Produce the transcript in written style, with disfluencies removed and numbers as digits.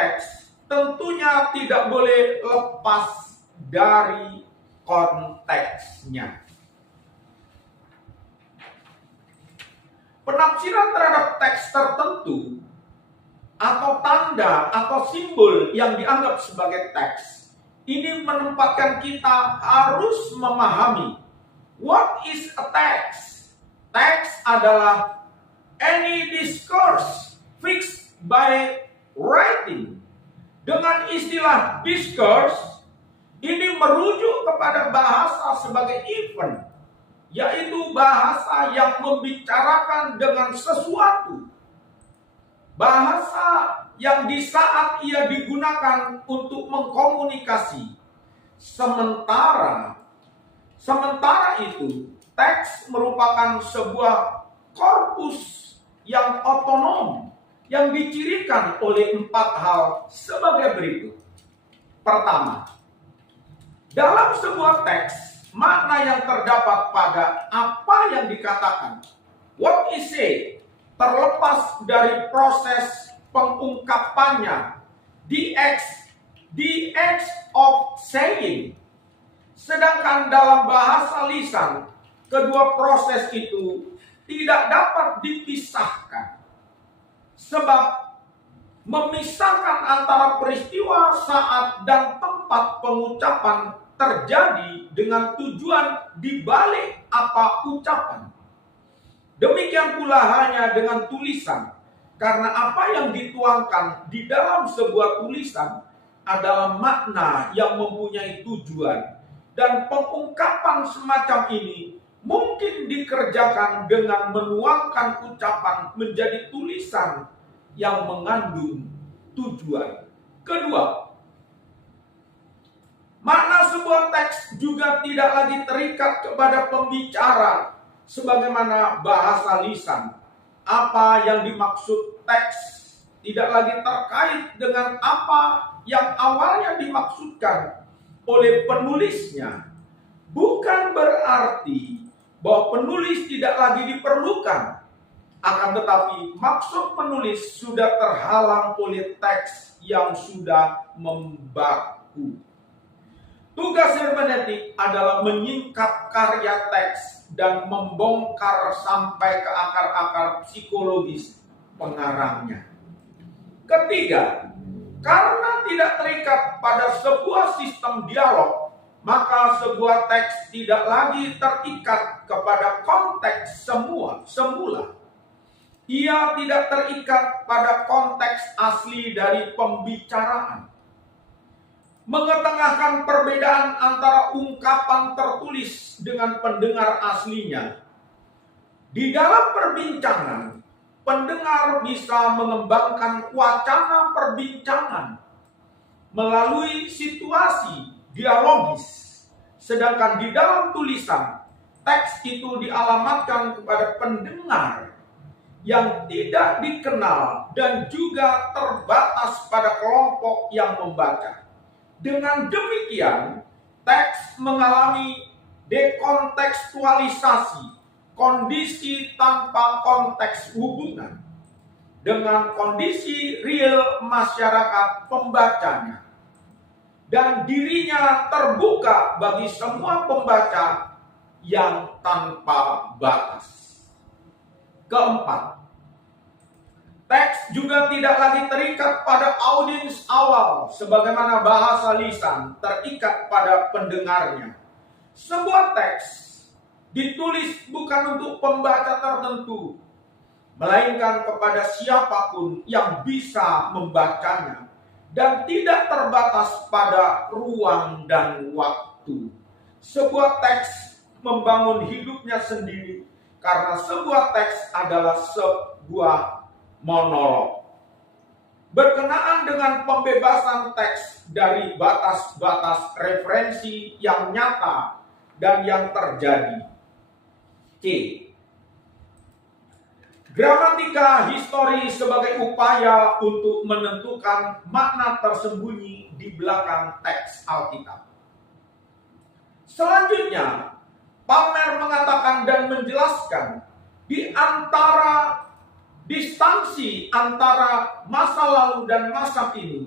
teks tentunya tidak boleh lepas dari konteksnya. Penafsiran terhadap teks tertentu atau tanda atau simbol yang dianggap sebagai teks ini menempatkan kita harus memahami what is a text. Teks adalah any discourse fixed by writing. Dengan istilah discourse ini merujuk kepada bahasa sebagai event, yaitu bahasa yang membicarakan dengan sesuatu. Bahasa yang di saat ia digunakan untuk mengkomunikasi. Sementara itu, teks merupakan sebuah korpus yang otonom yang dicirikan oleh 4 hal sebagai berikut. Pertama, dalam sebuah teks, makna yang terdapat pada apa yang dikatakan, what is said, terlepas dari proses pengungkapannya, the act of saying. Sedangkan dalam bahasa lisan, kedua proses itu tidak dapat dipisahkan. Sebab memisahkan antara peristiwa, saat, dan tempat pengucapan terjadi dengan tujuan dibalik apa ucapan. Demikian pula hanya dengan tulisan, karena apa yang dituangkan di dalam sebuah tulisan adalah makna yang mempunyai tujuan. Dan pengungkapan semacam ini mungkin dikerjakan dengan menuangkan ucapan menjadi tulisan yang mengandung tujuan. Kedua, makna sebuah teks juga tidak lagi terikat kepada pembicara sebagaimana bahasa lisan. Apa yang dimaksud teks tidak lagi terkait dengan apa yang awalnya dimaksudkan oleh penulisnya. Bukan berarti bahwa penulis tidak lagi diperlukan, akan tetapi maksud penulis sudah terhalang oleh teks yang sudah membaku. Tugas hermeneutik adalah menyingkap karya teks dan membongkar sampai ke akar-akar psikologis pengarangnya. Ketiga, karena tidak terikat pada sebuah sistem dialog, maka sebuah teks tidak lagi terikat kepada konteks semula. Ia tidak terikat pada konteks asli dari pembicaraan. Mengetengahkan perbedaan antara ungkapan tertulis dengan pendengar aslinya. Di dalam perbincangan, pendengar bisa mengembangkan wacana perbincangan melalui situasi dialogis. Sedangkan di dalam tulisan, teks itu dialamatkan kepada pendengar yang tidak dikenal dan juga terbatas pada kelompok yang membaca. Dengan demikian, teks mengalami dekontekstualisasi, kondisi tanpa konteks hubungan dengan kondisi real masyarakat pembacanya, dan dirinya terbuka bagi semua pembaca yang tanpa batas. Keempat, teks juga tidak lagi terikat pada audiens awal sebagaimana bahasa lisan terikat pada pendengarnya. Sebuah teks ditulis bukan untuk pembaca tertentu, melainkan kepada siapapun yang bisa membacanya dan tidak terbatas pada ruang dan waktu. Sebuah teks membangun hidupnya sendiri karena sebuah teks adalah sebuah monolog. Berkenaan dengan pembebasan teks dari batas-batas referensi yang nyata dan yang terjadi. C. Gramatika histori sebagai upaya untuk menentukan makna tersembunyi di belakang teks Alkitab. Selanjutnya, Palmer mengatakan dan menjelaskan di antara distansi antara masa lalu dan masa kini